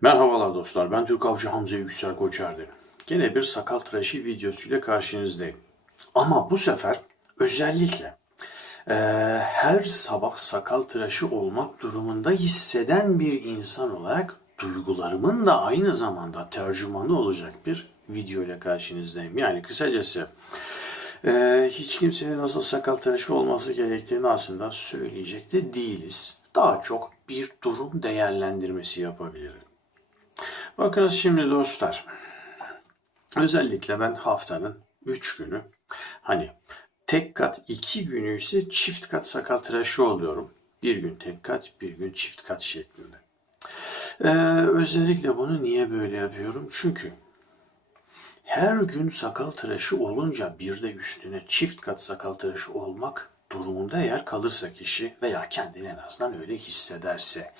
Merhabalar dostlar, ben Türk Avcı Hamza Yüksel Koçerdi. Gene bir sakal tıraşı videosuyla karşınızdayım. Ama bu sefer özellikle eee, her sabah sakal tıraşı olmak durumunda hisseden bir insan olarak duygularımın da aynı zamanda tercümanı olacak bir video ile karşınızdayım. Yani kısacası eee, hiç kimsenin nasıl sakal tıraşı olması gerektiğini aslında söyleyecek de değiliz. Daha çok bir durum değerlendirmesi yapabilirim. Bakınız şimdi dostlar. Özellikle ben haftanın 3 günü hani tek kat 2 günü ise çift kat sakal tıraşı oluyorum. Bir gün tek kat, bir gün çift kat şeklinde. Ee, özellikle bunu niye böyle yapıyorum? Çünkü her gün sakal tıraşı olunca bir de üstüne çift kat sakal tıraşı olmak durumunda eğer kalırsa kişi veya kendini en azından öyle hissederse.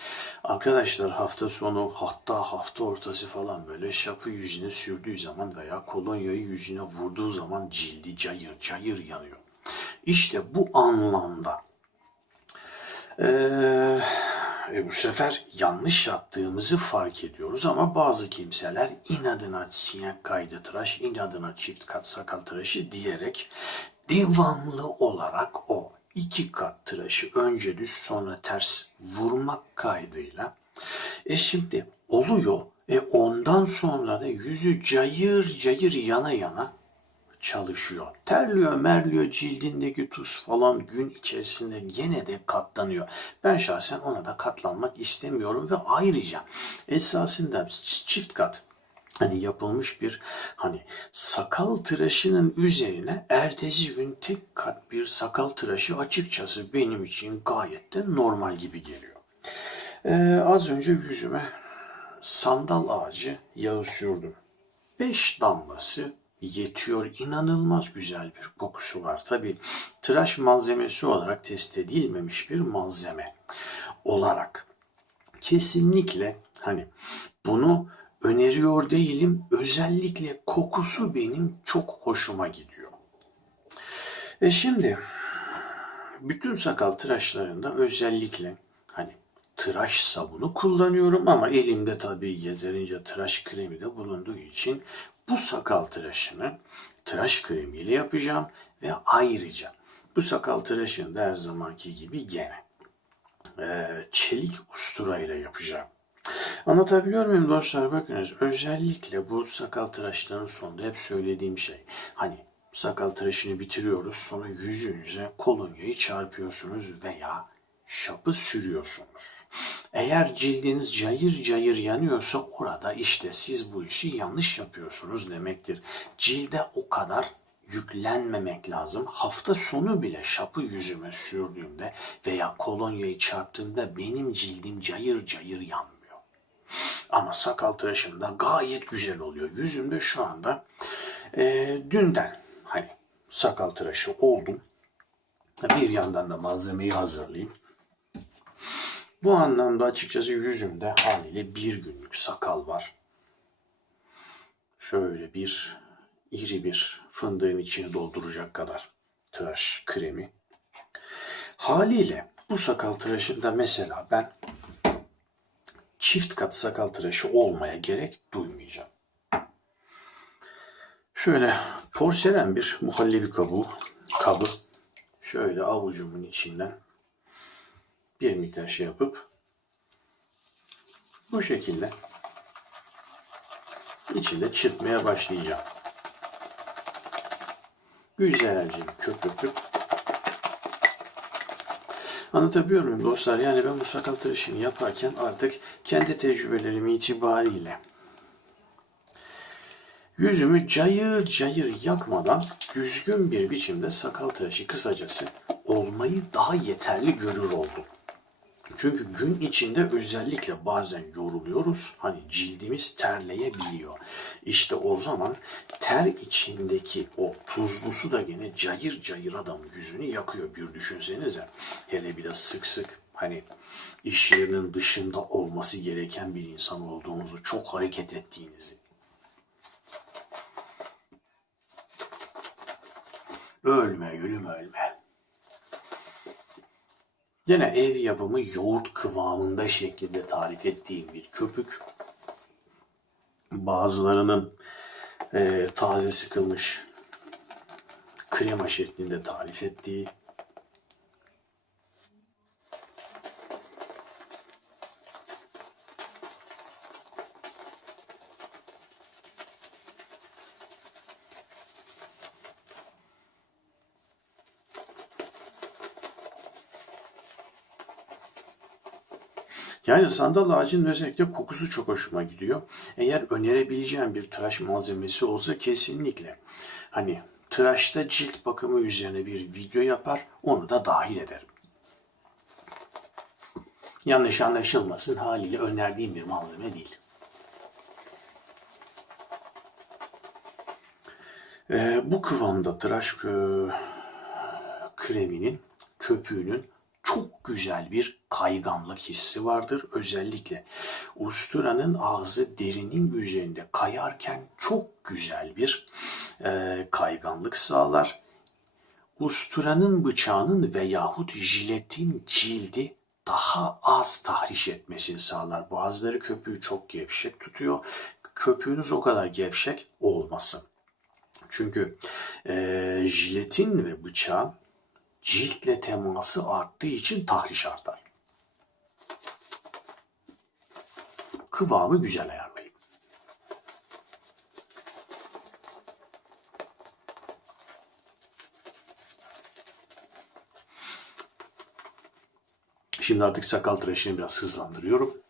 Arkadaşlar hafta sonu hatta hafta ortası falan böyle şapı yüzüne sürdüğü zaman veya kolonyayı yüzüne vurduğu zaman cildi cayır cayır yanıyor. İşte bu anlamda eee, bu sefer yanlış yaptığımızı fark ediyoruz ama bazı kimseler inadına sinek kaydı tıraş, inadına çift kat sakal tıraşı diyerek devamlı olarak o iki kat tıraşı önce düz sonra ters vurmak kaydıyla. E şimdi oluyor. E ondan sonra da yüzü cayır cayır yana yana çalışıyor. Terliyor, merliyor, cildindeki tuz falan gün içerisinde gene de katlanıyor. Ben şahsen ona da katlanmak istemiyorum ve ayrıca esasında çift kat hani yapılmış bir hani sakal tıraşının üzerine ertesi gün tek kat bir sakal tıraşı açıkçası benim için gayet de normal gibi geliyor. Ee, az önce yüzüme sandal ağacı yağı sürdüm. Beş damlası yetiyor. İnanılmaz güzel bir kokusu var. Tabi tıraş malzemesi olarak test edilmemiş bir malzeme olarak kesinlikle hani bunu öneriyor değilim. Özellikle kokusu benim çok hoşuma gidiyor. E şimdi bütün sakal tıraşlarında özellikle hani tıraş sabunu kullanıyorum ama elimde tabii yeterince tıraş kremi de bulunduğu için bu sakal tıraşını tıraş kremiyle yapacağım ve ayrıca bu sakal tıraşını da her zamanki gibi gene e, çelik usturayla yapacağım. Anlatabiliyor muyum dostlar? Bakınız özellikle bu sakal tıraşlarının sonunda hep söylediğim şey. Hani sakal tıraşını bitiriyoruz sonra yüzünüze kolonyayı çarpıyorsunuz veya şapı sürüyorsunuz. Eğer cildiniz cayır cayır yanıyorsa orada işte siz bu işi yanlış yapıyorsunuz demektir. Cilde o kadar yüklenmemek lazım. Hafta sonu bile şapı yüzüme sürdüğümde veya kolonyayı çarptığımda benim cildim cayır cayır yanmıyor. Ama sakal tıraşında gayet güzel oluyor. Yüzümde şu anda e, dünden hani sakal tıraşı oldum. Bir yandan da malzemeyi hazırlayayım. Bu anlamda açıkçası yüzümde haliyle bir günlük sakal var. Şöyle bir iri bir fındığın içini dolduracak kadar tıraş kremi. Haliyle bu sakal tıraşında mesela ben çift kat sakal tıraşı olmaya gerek duymayacağım. Şöyle porselen bir muhallebi kabuğu, kabı şöyle avucumun içinden bir miktar şey yapıp bu şekilde içinde çırpmaya başlayacağım. Güzelce köpürtüp Anlatabiliyor muyum dostlar? Yani ben bu sakal tıraşını yaparken artık kendi tecrübelerim itibariyle yüzümü cayır cayır yakmadan düzgün bir biçimde sakal tıraşı kısacası olmayı daha yeterli görür oldum. Çünkü gün içinde özellikle bazen yoruluyoruz. Hani cildimiz terleyebiliyor. İşte o zaman ter içindeki o tuzlusu da gene cayır cayır adamın yüzünü yakıyor. Bir düşünsenize. Hele bir de sık sık hani iş yerinin dışında olması gereken bir insan olduğunuzu, çok hareket ettiğinizi. Ölme gülüm ölme. Yine ev yapımı yoğurt kıvamında şeklinde tarif ettiğim bir köpük. Bazılarının e, taze sıkılmış krema şeklinde tarif ettiği Yani sandal ağacının özellikle kokusu çok hoşuma gidiyor. Eğer önerebileceğim bir tıraş malzemesi olsa kesinlikle hani tıraşta cilt bakımı üzerine bir video yapar onu da dahil ederim. Yanlış anlaşılmasın haliyle önerdiğim bir malzeme değil. Ee, bu kıvamda tıraş e, kreminin köpüğünün çok güzel bir kayganlık hissi vardır. Özellikle usturanın ağzı derinin üzerinde kayarken çok güzel bir e, kayganlık sağlar. Usturanın bıçağının veyahut jiletin cildi daha az tahriş etmesini sağlar. Bazıları köpüğü çok gevşek tutuyor. Köpüğünüz o kadar gevşek olmasın. Çünkü e, jiletin ve bıçağın ciltle teması arttığı için tahriş artar. Kıvamı güzel ayarlayın. Şimdi artık sakal tıraşını biraz hızlandırıyorum.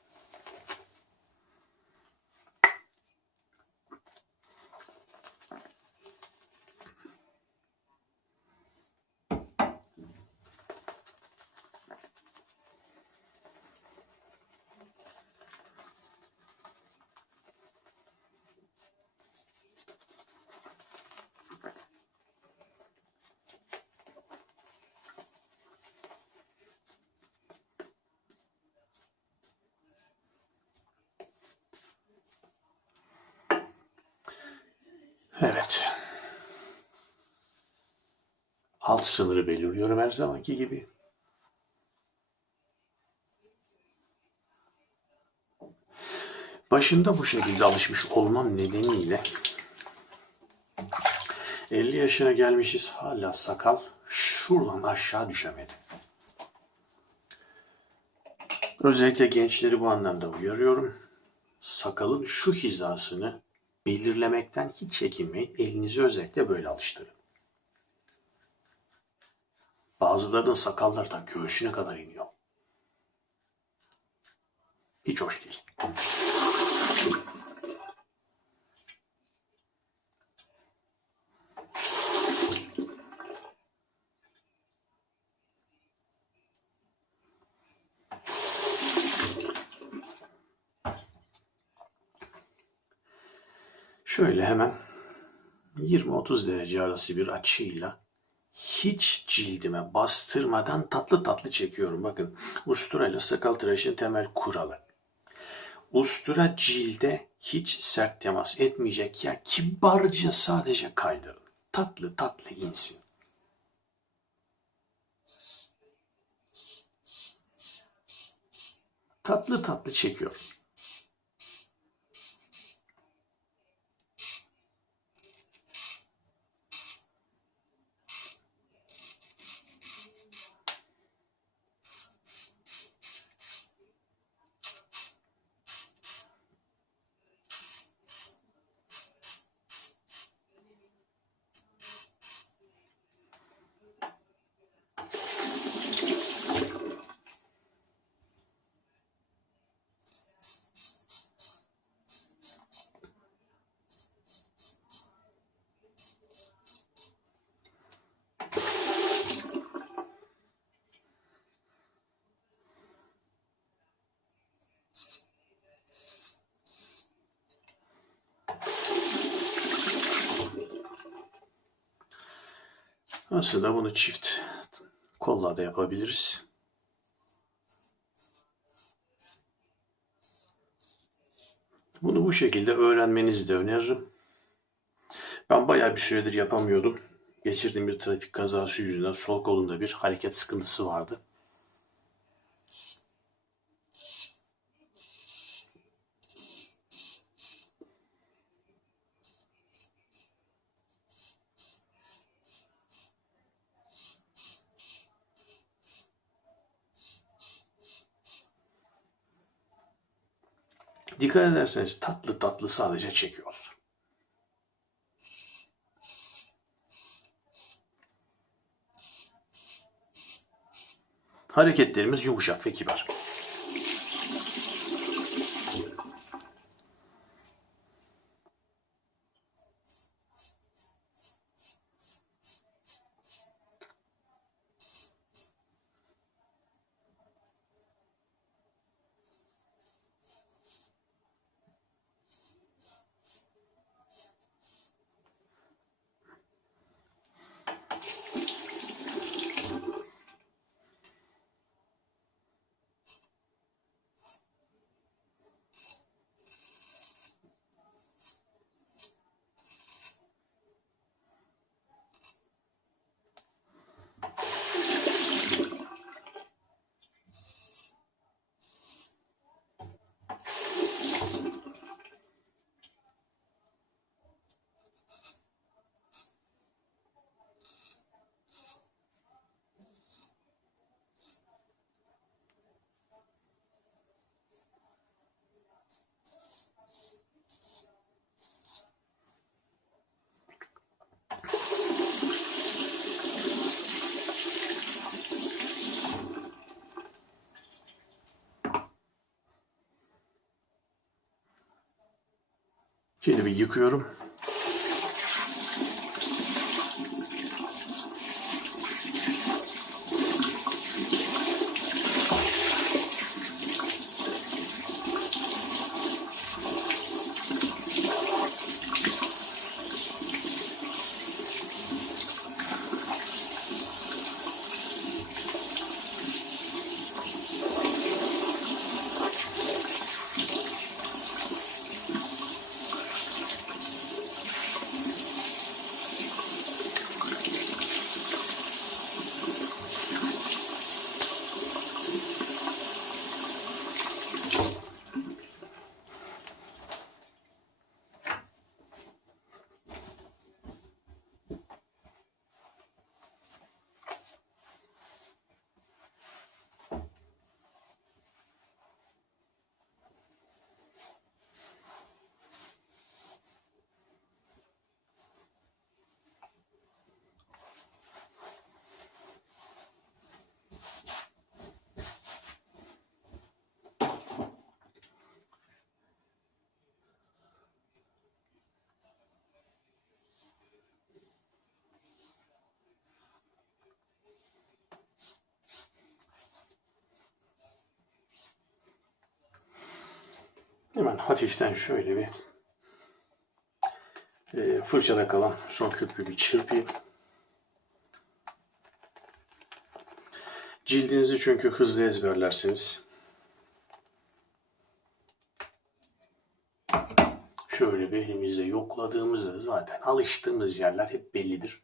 Evet. Alt sınırı belirliyorum her zamanki gibi. Başında bu şekilde alışmış olmam nedeniyle 50 yaşına gelmişiz hala sakal şuradan aşağı düşemedi. Özellikle gençleri bu anlamda uyarıyorum. Sakalın şu hizasını belirlemekten hiç çekinmeyin. Elinizi özellikle böyle alıştırın. Bazılarının sakalları da göğsüne kadar iniyor. Hiç hoş değil. Şöyle hemen 20-30 derece arası bir açıyla hiç cildime bastırmadan tatlı tatlı çekiyorum. Bakın ustura ile sakal tıraşın temel kuralı. Ustura cilde hiç sert temas etmeyecek ya kibarca sadece kaydırın. Tatlı tatlı insin. Tatlı tatlı çekiyorum. Aslında bunu çift kolla da yapabiliriz. Bunu bu şekilde öğrenmenizi de öneririm. Ben bayağı bir süredir yapamıyordum. Geçirdiğim bir trafik kazası yüzünden sol kolumda bir hareket sıkıntısı vardı. Dikkat ederseniz tatlı tatlı sadece çekiyoruz. Hareketlerimiz yumuşak ve kibar. Şimdi bir yıkıyorum. Hemen hafiften şöyle bir e, fırçada kalan son köpüğü bir çırpayım. Cildinizi çünkü hızlı ezberlersiniz. Şöyle bir elimizle yokladığımızda zaten alıştığımız yerler hep bellidir.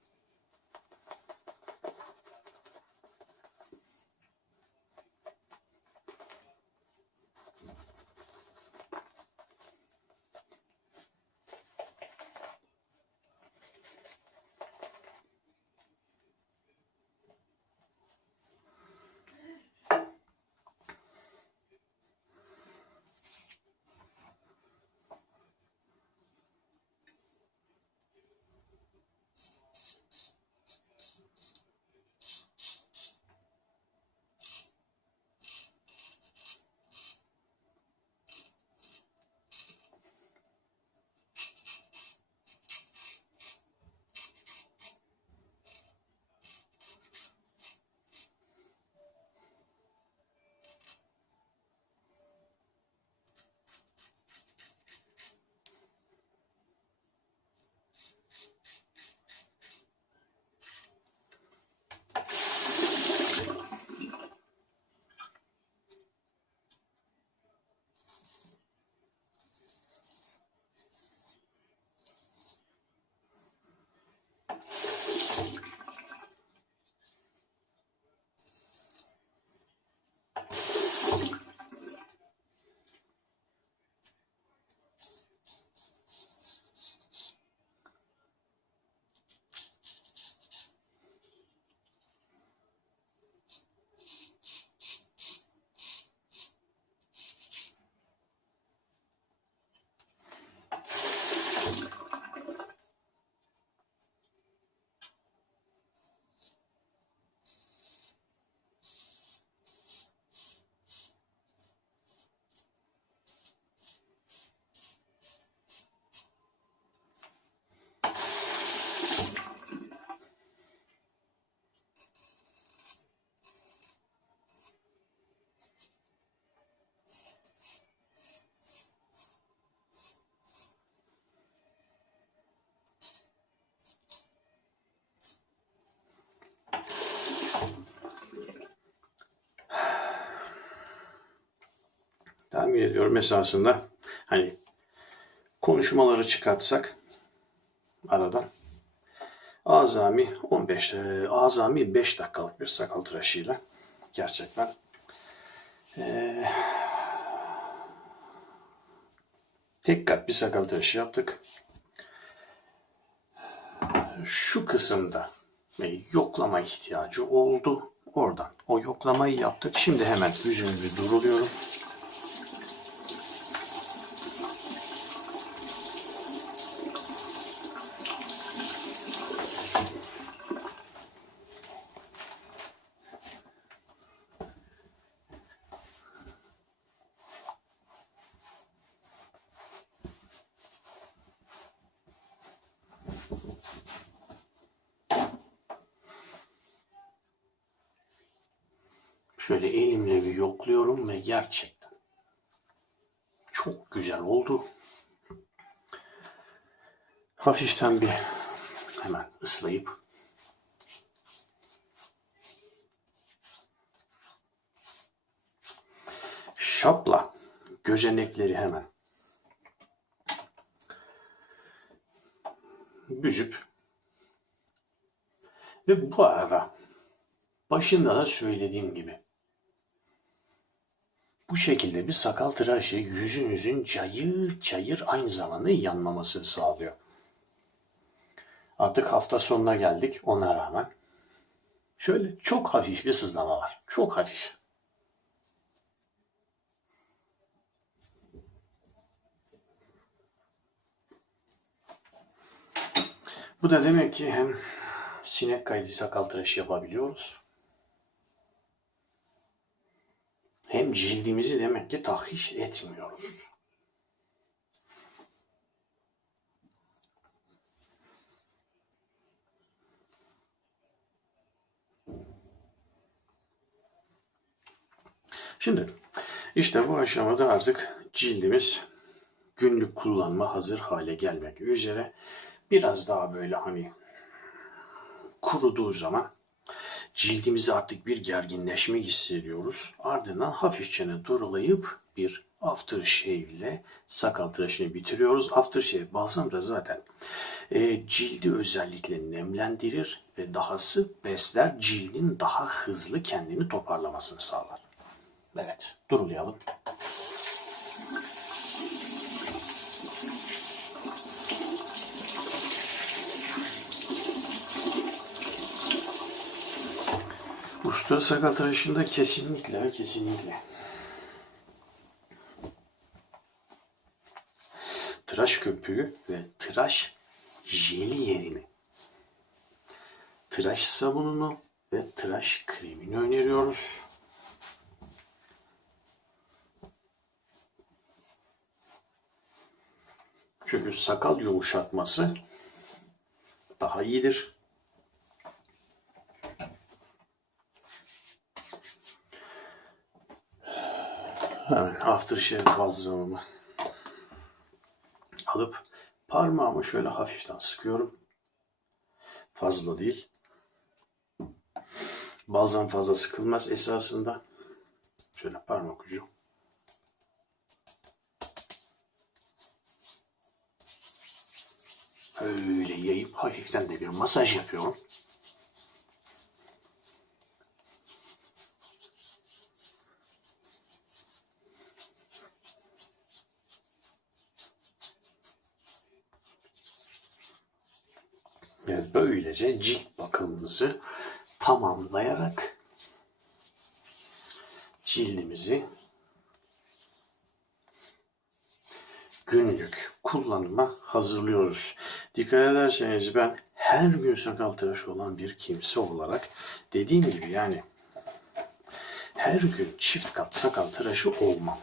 Tahmin ediyorum esasında hani konuşmaları çıkartsak aradan azami 15 e, azami 5 dakikalık bir sakal tıraşıyla gerçekten e, tek kat bir sakal tıraşı yaptık. Şu kısımda yoklama ihtiyacı oldu. Oradan o yoklamayı yaptık. Şimdi hemen yüzünü bir duruluyorum. Şöyle elimle bir yokluyorum ve gerçekten çok güzel oldu. Hafiften bir hemen ıslayıp şapla gözenekleri hemen büzüp ve bu arada başında da söylediğim gibi bu şekilde bir sakal tıraşı yüzünüzün cayır cayır aynı zamanda yanmamasını sağlıyor. Artık hafta sonuna geldik ona rağmen. Şöyle çok hafif bir sızlama var. Çok hafif. Bu da demek ki hem sinek kaydı sakal tıraşı yapabiliyoruz. Hem cildimizi demek ki tahriş etmiyoruz. Şimdi işte bu aşamada artık cildimiz günlük kullanma hazır hale gelmek üzere. Biraz daha böyle hani kuruduğu zaman cildimizi artık bir gerginleşme hissediyoruz. Ardından hafifçe durulayıp bir aftershave ile sakal tıraşını bitiriyoruz. Aftershave balsam da zaten e, cildi özellikle nemlendirir ve dahası besler cildin daha hızlı kendini toparlamasını sağlar. Evet, durulayalım. Usta sakal tıraşında kesinlikle kesinlikle tıraş köpüğü ve tıraş jeli yerine tıraş sabununu ve tıraş kremini öneriyoruz. Çünkü sakal yumuşatması daha iyidir. Hemen aftershave balzamımı alıp parmağımı şöyle hafiften sıkıyorum. Fazla değil. Balzam fazla sıkılmaz esasında. Şöyle parmak ucu. Öyle yayıp hafiften de bir masaj yapıyorum. Ve böylece cilt bakımımızı tamamlayarak cildimizi günlük kullanıma hazırlıyoruz. Dikkat ederseniz ben her gün sakal tıraşı olan bir kimse olarak dediğim gibi yani her gün çift kat sakal tıraşı olmam.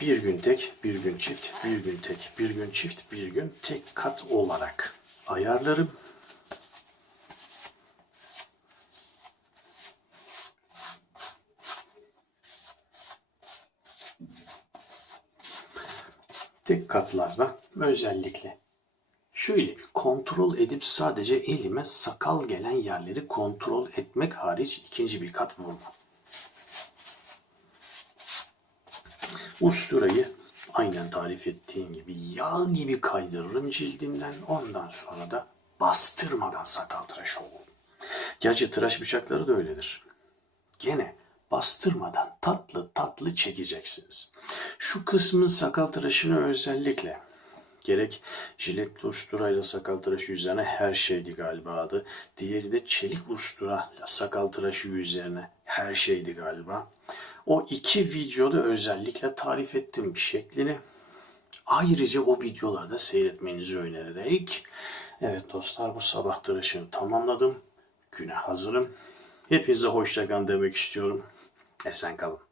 Bir gün tek, bir gün çift, bir gün tek, bir gün çift, bir gün tek kat olarak ayarlarım. Tek katlarda özellikle şöyle bir kontrol edip sadece elime sakal gelen yerleri kontrol etmek hariç ikinci bir kat vurmam. Usturayı aynen tarif ettiğin gibi yağ gibi kaydırırım cildimden. Ondan sonra da bastırmadan sakal tıraşı olurum. Gerçi tıraş bıçakları da öyledir. Gene bastırmadan tatlı tatlı çekeceksiniz. Şu kısmın sakal tıraşını özellikle gerek jiletli usturayla sakal tıraşı üzerine her şeydi galiba adı. Diğeri de çelik usturayla sakal tıraşı üzerine her şeydi galiba. O iki videoda özellikle tarif ettim şeklini. Ayrıca o videolarda seyretmenizi önererek evet dostlar bu sabah tıraşını tamamladım. Güne hazırım. Hepinize hoşça kalın demek istiyorum. Esen kalın.